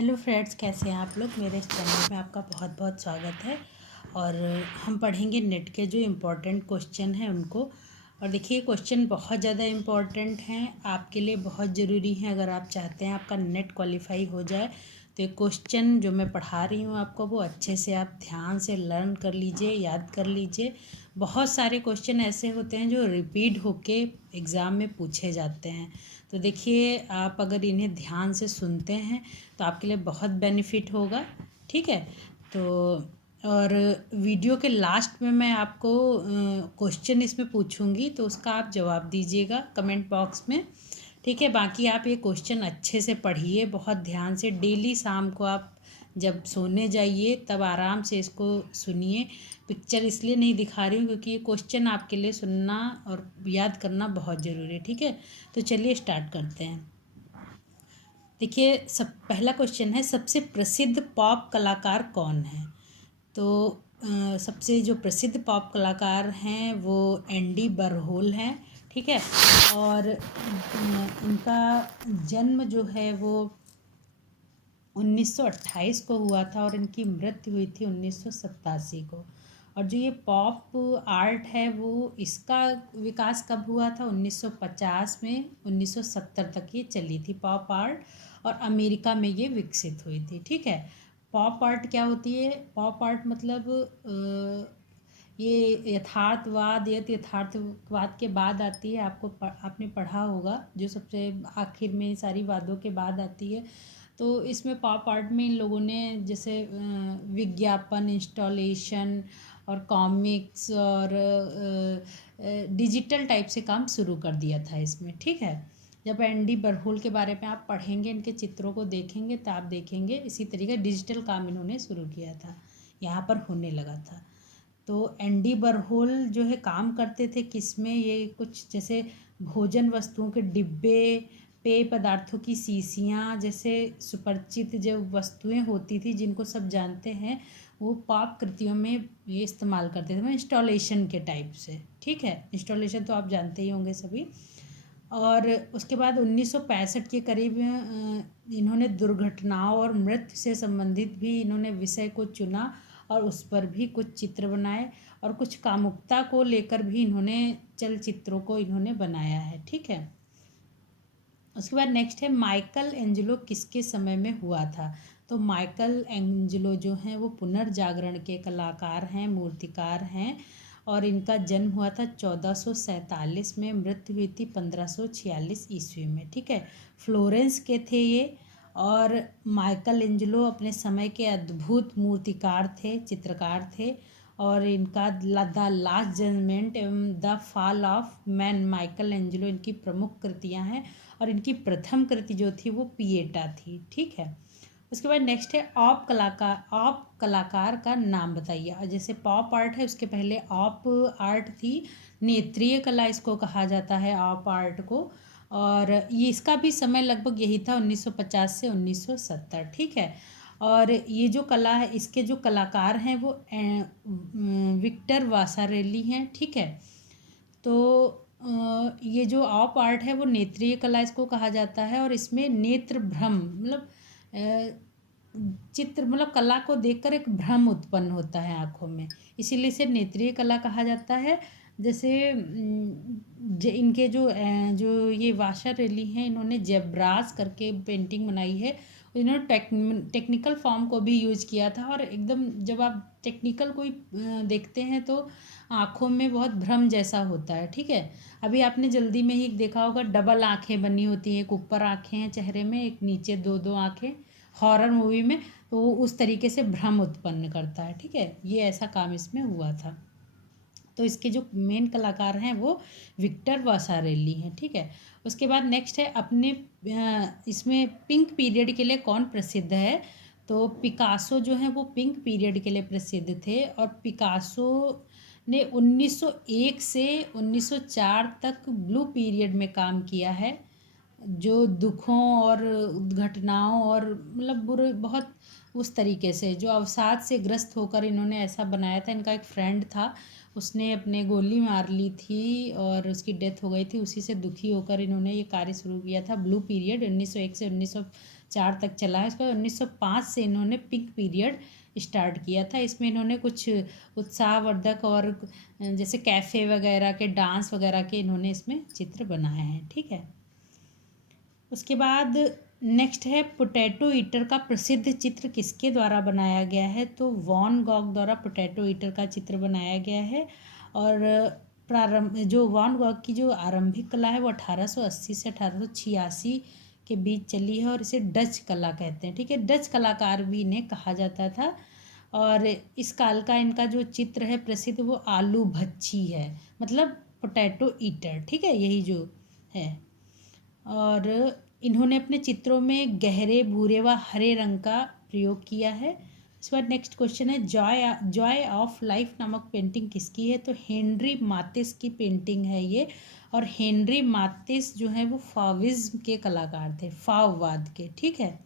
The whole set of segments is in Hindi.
हेलो फ्रेंड्स, कैसे हैं आप लोग। मेरे इस चैनल में आपका बहुत बहुत स्वागत है। और हम पढ़ेंगे नेट के जो इम्पोर्टेंट क्वेश्चन हैं उनको। और देखिए, क्वेश्चन बहुत ज़्यादा इम्पोर्टेंट हैं, आपके लिए बहुत ज़रूरी हैं। अगर आप चाहते हैं आपका नेट क्वालिफाई हो जाए तो ये क्वेश्चन जो मैं पढ़ा रही हूँ आपको, वो अच्छे से आप ध्यान से लर्न कर लीजिए, याद कर लीजिए। बहुत सारे क्वेश्चन ऐसे होते हैं जो रिपीट होके एग्ज़ाम में पूछे जाते हैं। तो देखिए, आप अगर इन्हें ध्यान से सुनते हैं तो आपके लिए बहुत बेनिफिट होगा। ठीक है। तो और वीडियो के लास्ट में मैं आपको क्वेश्चन इसमें पूछूंगी, तो उसका आप जवाब दीजिएगा कमेंट बॉक्स में। ठीक है। बाकी आप ये क्वेश्चन अच्छे से पढ़िए, बहुत ध्यान से। डेली शाम को आप जब सोने जाइए तब आराम से इसको सुनिए। पिक्चर इसलिए नहीं दिखा रही हूँ क्योंकि ये क्वेश्चन आपके लिए सुनना और याद करना बहुत ज़रूरी है। ठीक है। तो चलिए स्टार्ट करते हैं। देखिए, पहला क्वेश्चन है, सबसे प्रसिद्ध पॉप कलाकार कौन है। तो सबसे जो प्रसिद्ध पॉप कलाकार हैं वो एंडी वॉरहोल हैं। ठीक है। और इनका जन्म जो है वो 1928 को हुआ था और इनकी मृत्यु हुई थी 1987 को। और जो ये पॉप आर्ट है वो इसका विकास कब हुआ था, 1950 में 1970 तक ये चली थी पॉप आर्ट, और अमेरिका में ये विकसित हुई थी। ठीक है। पॉप आर्ट क्या होती है। पॉप आर्ट मतलब ये यथार्थवाद के बाद आती है। आपने पढ़ा होगा, जो सबसे आखिर में सारी वादों के बाद आती है। तो इसमें पॉप आर्ट में इन लोगों ने जैसे विज्ञापन, इंस्टॉलेशन और कॉमिक्स और डिजिटल टाइप से काम शुरू कर दिया था इसमें। ठीक है। जब एंडी वॉरहोल के बारे में आप पढ़ेंगे, इनके चित्रों को देखेंगे, तो आप देखेंगे इसी तरीके डिजिटल काम इन्होंने शुरू किया था, यहाँ पर होने लगा था। तो एंडी वॉरहोल जो है काम करते थे किस में, ये कुछ जैसे भोजन वस्तुओं के डिब्बे, पेय पदार्थों की शीशियाँ, जैसे सुपरिचित जो वस्तुएं होती थी जिनको सब जानते हैं, वो पॉप कृतियों में ये इस्तेमाल करते थे, इंस्टॉलेशन के टाइप से। ठीक है। इंस्टॉलेशन तो आप जानते ही होंगे सभी। और उसके बाद 1965 के करीब इन्होंने दुर्घटनाओं और मृत्यु से संबंधित भी इन्होंने विषय को चुना और उस पर भी कुछ चित्र बनाए, और कुछ कामुकता को लेकर भी इन्होंने चलचित्रों को इन्होंने बनाया है। ठीक है। उसके बाद नेक्स्ट है, माइकल एंजेलो किसके समय में हुआ था। तो माइकल एंजेलो जो हैं वो पुनर्जागरण के कलाकार हैं, मूर्तिकार हैं, और इनका जन्म हुआ था 1447 में, मृत्यु हुई थी 1546 ईस्वी में। ठीक है। फ्लोरेंस के थे ये। और माइकल एंजेलो अपने समय के अद्भुत मूर्तिकार थे, चित्रकार थे। और इनका द लास्ट जजमेंट एवं the fall of man Michael Angelo इनकी प्रमुख कृतियां हैं। और इनकी प्रथम कृति जो थी वो पिएटा थी। ठीक है। उसके बाद नेक्स्ट है, ऑप कलाकार का नाम बताइए। और जैसे पॉप आर्ट है, उसके पहले ऑप आर्ट थी, नेत्रीय कला इसको कहा जाता है, ऑप आर्ट को। और ये इसका भी समय लगभग यही था, 1950 से 1970। ठीक है। और ये जो कला है, इसके जो कलाकार हैं वो विक्टर वासारेली हैं। ठीक है। तो ये जो ऑप आर्ट है वो नेत्रीय कला इसको कहा जाता है, और इसमें नेत्र भ्रम मतलब चित्र मतलब कला को देखकर एक भ्रम उत्पन्न होता है आँखों में, इसीलिए इसे नेत्रीय कला कहा जाता है। जैसे इनके जो ये वासारेली हैं, इन्होंने जेब्रास करके पेंटिंग बनाई है। इन्होंने टेक्निकल फॉर्म को भी यूज किया था, और एकदम जब आप टेक्निकल कोई देखते हैं तो आँखों में बहुत भ्रम जैसा होता है। ठीक है। अभी आपने जल्दी में ही देखा होगा, डबल आँखें बनी होती हैं, एक ऊपर आँखें हैं चेहरे में, एक नीचे दो दो आँखें, हॉरर मूवी में, तो वो उस तरीके से भ्रम उत्पन्न करता है। ठीक है। ये ऐसा काम इसमें हुआ था। तो इसके जो मेन कलाकार हैं वो विक्टर वासारेली हैं। ठीक है। उसके बाद नेक्स्ट है, अपने इसमें पिंक पीरियड के लिए कौन प्रसिद्ध है। तो पिकासो जो है वो पिंक पीरियड के लिए प्रसिद्ध थे, और पिकासो ने 1901 से 1904 तक ब्लू पीरियड में काम किया है, जो दुखों और घटनाओं और मतलब बुरे बहुत उस तरीके से, जो अवसाद से ग्रस्त होकर इन्होंने ऐसा बनाया था। इनका एक फ्रेंड था, उसने अपने गोली मार ली थी और उसकी डेथ हो गई थी, उसी से दुखी होकर इन्होंने ये कार्य शुरू किया था। ब्लू पीरियड 1901 से 1904 तक चला है। उसके बाद 1905 से इन्होंने पिंक पीरियड स्टार्ट किया था। इसमें इन्होंने कुछ उत्साहवर्धक और जैसे कैफ़े वगैरह के, डांस वगैरह के इन्होंने इसमें चित्र बनाए हैं। ठीक है, उसके बाद नेक्स्ट है पोटैटो ईटर का प्रसिद्ध चित्र किसके द्वारा बनाया गया है? तो वॉन गॉग द्वारा पोटैटो ईटर का चित्र बनाया गया है। और जो वॉन गॉग की जो आरंभिक कला है वो 1880 से 1886 के बीच चली है और इसे डच कला कहते हैं। ठीक है, डच कलाकार भी इन्हें कहा जाता था। और इस काल का इनका जो चित्र है प्रसिद्ध, वो आलू भच्छी है, मतलब पोटैटो ईटर। ठीक है, यही जो है। और इन्होंने अपने चित्रों में गहरे भूरे व हरे रंग का प्रयोग किया है। इसके बाद नेक्स्ट क्वेश्चन है जॉय ऑफ लाइफ नामक पेंटिंग किसकी है? तो हेनरी मातिस की पेंटिंग है ये। और हेनरी मातिस जो है वो फाविज्म के कलाकार थे, फाववाद के। ठीक है,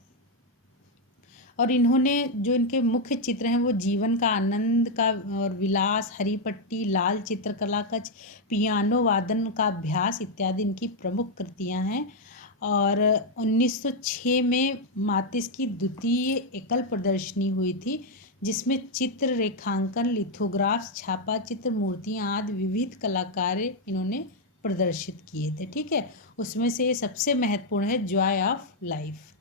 और इन्होंने जो इनके मुख्य चित्र हैं वो जीवन का आनंद का और विलास, हरी पट्टी, लाल चित्रकला, कच्छ, पियानो वादन का अभ्यास इत्यादि इनकी प्रमुख कृतियां हैं। और 1906 में मातिस की द्वितीय एकल प्रदर्शनी हुई थी, जिसमें चित्र, रेखांकन, लिथोग्राफ्स, छापा चित्र, मूर्तियां आदि विविध कलाकारी इन्होंने प्रदर्शित किए थे। ठीक है, उसमें से ये सबसे महत्वपूर्ण है जॉय ऑफ लाइफ।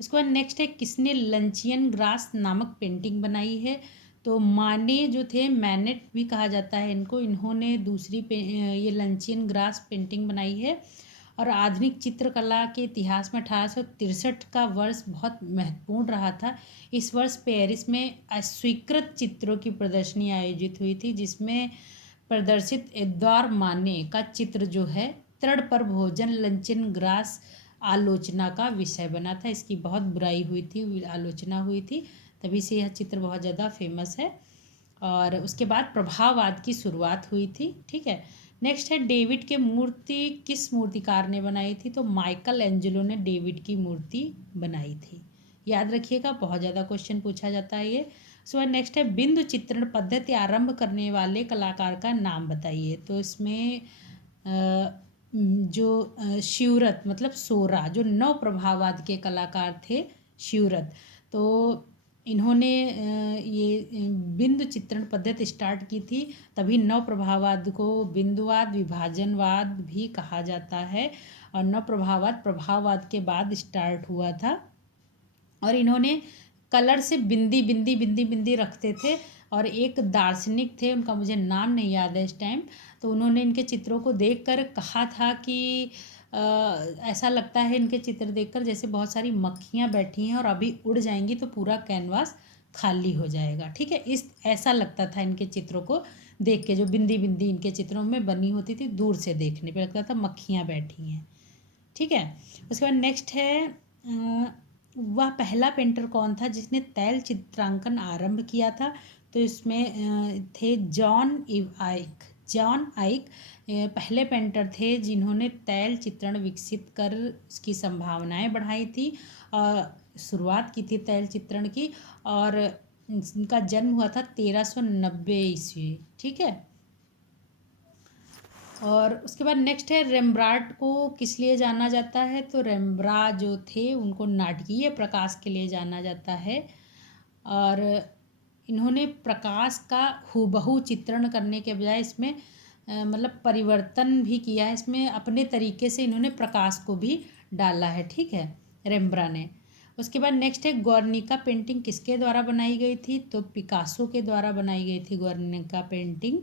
उसके बाद नेक्स्ट है किसने लंचियन ग्रास नामक पेंटिंग बनाई है? तो माने जो थे, मैनेट भी कहा जाता है इनको, इन्होंने दूसरी ये लंचियन ग्रास पेंटिंग बनाई है। और आधुनिक चित्रकला के इतिहास में 1863 का वर्ष बहुत महत्वपूर्ण रहा था। इस वर्ष पेरिस में अस्वीकृत चित्रों की प्रदर्शनी आयोजित हुई थी, जिसमें प्रदर्शित एडवार्ड माने का चित्र जो है तृण पर भोजन लंचियन ग्रास आलोचना का विषय बना था। इसकी बहुत बुराई हुई थी, आलोचना हुई थी, तभी से यह चित्र बहुत ज़्यादा फेमस है। और उसके बाद प्रभाववाद की शुरुआत हुई थी। ठीक है, नेक्स्ट है डेविड की मूर्ति किस मूर्तिकार ने बनाई थी? तो माइकल एंजेलो ने डेविड की मूर्ति बनाई थी। याद रखिएगा, बहुत ज़्यादा क्वेश्चन पूछा जाता है ये। सो नेक्स्ट है बिंदु चित्रण पद्धति आरंभ करने वाले कलाकार का नाम बताइए। तो इसमें जो शिवरत मतलब सोरा, जो नव प्रभाववाद के कलाकार थे शिवरत, तो इन्होंने ये बिंदु चित्रण पद्धति स्टार्ट की थी। तभी नव प्रभाववाद को बिंदुवाद, विभाजनवाद भी कहा जाता है। और नव प्रभाववाद प्रभाववाद के बाद स्टार्ट हुआ था। और इन्होंने कलर से बिंदी बिंदी बिंदी बिंदी रखते थे। और एक दार्शनिक थे, उनका मुझे नाम नहीं याद है इस टाइम, तो उन्होंने इनके चित्रों को देखकर कहा था कि ऐसा लगता है इनके चित्र देखकर जैसे बहुत सारी मक्खियाँ बैठी हैं और अभी उड़ जाएंगी तो पूरा कैनवास खाली हो जाएगा। ठीक है, इस ऐसा लगता था इनके चित्रों को देख के, जो बिंदी बिंदी इनके चित्रों में बनी होती थी, दूर से देखने पे लगता था मक्खियाँ बैठी हैं। ठीक है, उसके बाद नेक्स्ट है वह पहला पेंटर कौन था जिसने तैल चित्रांकन आरंभ किया था? तो इसमें थे जॉन आइक पहले पेंटर थे जिन्होंने तैल चित्रण विकसित कर उसकी संभावनाएं बढ़ाई थी और शुरुआत की थी तैल चित्रण की। और इनका जन्म हुआ था 1390 ईस्वी। ठीक है, और उसके बाद नेक्स्ट है रेम्ब्रांड को किस लिए जाना जाता है? तो रेम्ब्रांड जो थे उनको नाटकीय प्रकाश के लिए जाना जाता है। और इन्होंने प्रकाश का हूबहू चित्रण करने के बजाय इसमें मतलब परिवर्तन भी किया है, इसमें अपने तरीके से इन्होंने प्रकाश को भी डाला है। ठीक है, रेम्ब्रांड ने। उसके बाद नेक्स्ट है गुर्निका पेंटिंग किसके द्वारा बनाई गई थी? तो पिकासो के द्वारा बनाई गई थी गुर्निका पेंटिंग।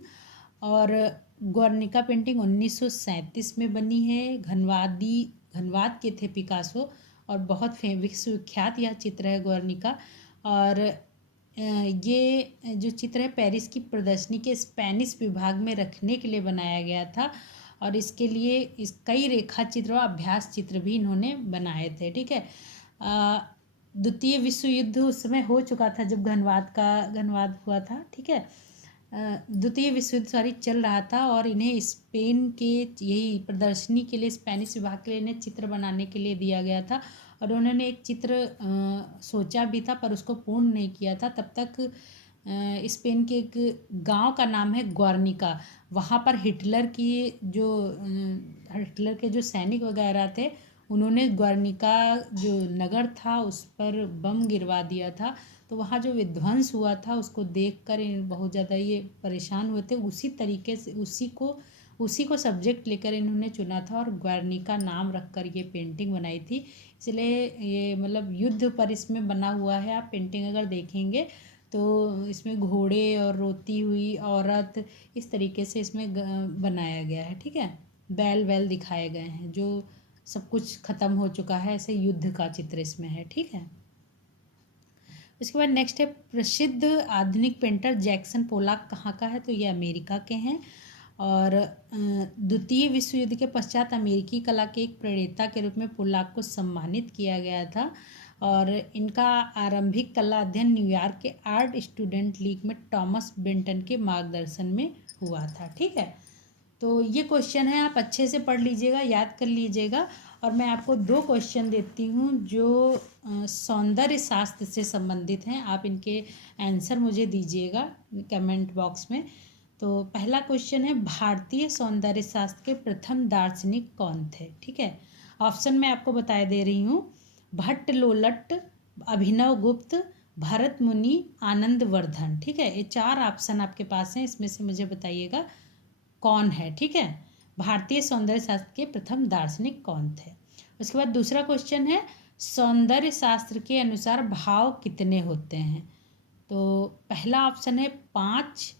और गुर्निका पेंटिंग 1937 में बनी है। घनवाद के थे पिकासो और बहुत विश्वविख्यात यह चित्र है गुर्निका। और ये जो चित्र है पेरिस की प्रदर्शनी के स्पेनिश विभाग में रखने के लिए बनाया गया था। और इसके लिए कई रेखा चित्र और अभ्यास चित्र भी इन्होंने बनाए थे। ठीक है, द्वितीय विश्व युद्ध उस समय हो चुका था जब घनवाद हुआ था। ठीक है, द्वितीय विश्व युद्ध चल रहा था और इन्हें स्पेन के यही प्रदर्शनी के लिए स्पेनिश विभाग के लिए इन्हें चित्र बनाने के लिए दिया गया था। और उन्होंने एक चित्र सोचा भी था पर उसको पूर्ण नहीं किया था। तब तक स्पेन के एक गांव का नाम है गुर्निका, वहाँ पर हिटलर के जो सैनिक वगैरह थे उन्होंने ग्वार्निका जो नगर था उस पर बम गिरवा दिया था। तो वहाँ जो विध्वंस हुआ था उसको देखकर बहुत ज़्यादा ये परेशान हुए थे। उसी तरीके से उसी को सब्जेक्ट लेकर इन्होंने चुना था और ग्वार्निका नाम रखकर ये पेंटिंग बनाई थी। इसलिए ये मतलब युद्ध पर इसमें बना हुआ है। आप पेंटिंग अगर देखेंगे तो इसमें घोड़े और रोती हुई औरत इस तरीके से इसमें बनाया गया है। ठीक है, बैल वैल दिखाए गए हैं, जो सब कुछ ख़त्म हो चुका है, ऐसे युद्ध का चित्र इसमें है। ठीक है, उसके बाद नेक्स्ट है प्रसिद्ध आधुनिक पेंटर जैक्सन पोलाक कहाँ का है, तो ये अमेरिका के हैं और द्वितीय विश्व युद्ध के पश्चात अमेरिकी कला के एक प्रणेता के रूप में पोलाक को सम्मानित किया गया था और इनका आरंभिक कला अध्ययन न्यूयॉर्क के आर्ट स्टूडेंट लीग में टॉमस बेंटन के मार्गदर्शन में हुआ था। ठीक है, तो ये क्वेश्चन है, आप अच्छे से पढ़ लीजिएगा, याद कर लीजिएगा। और मैं आपको 2 क्वेश्चन देती हूँ जो सौंदर्य शास्त्र से संबंधित हैं। आप इनके आंसर मुझे दीजिएगा कमेंट बॉक्स में। तो पहला क्वेश्चन है, भारतीय सौंदर्य शास्त्र के प्रथम दार्शनिक कौन थे। ठीक है, ऑप्शन मैं आपको बता दे रही हूँ, भट्ट लोलट, अभिनव गुप्त, भरत मुनि, आनंद वर्धन। ठीक है, ये 4 ऑप्शन आपके पास हैं, इसमें से मुझे बताइएगा कौन है। ठीक है, भारतीय सौंदर्य शास्त्र के प्रथम दार्शनिक कौन थे। उसके बाद दूसरा क्वेश्चन है, सौंदर्य शास्त्र के अनुसार भाव कितने होते हैं। तो पहला ऑप्शन है 5,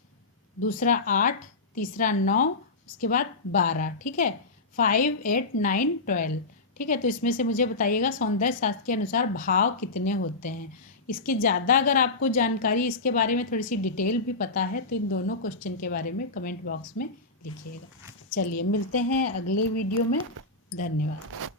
दूसरा 8, तीसरा 9, उसके बाद 12। ठीक है, 5, 8, 9, 12। ठीक है, तो इसमें से मुझे बताइएगा सौंदर्य शास्त्र के अनुसार भाव कितने होते हैं। इसके ज़्यादा अगर आपको जानकारी इसके बारे में थोड़ी सी डिटेल भी पता है तो इन दोनों क्वेश्चन के बारे में कमेंट बॉक्स में लिखिएगा। चलिए मिलते हैं अगले वीडियो में, धन्यवाद।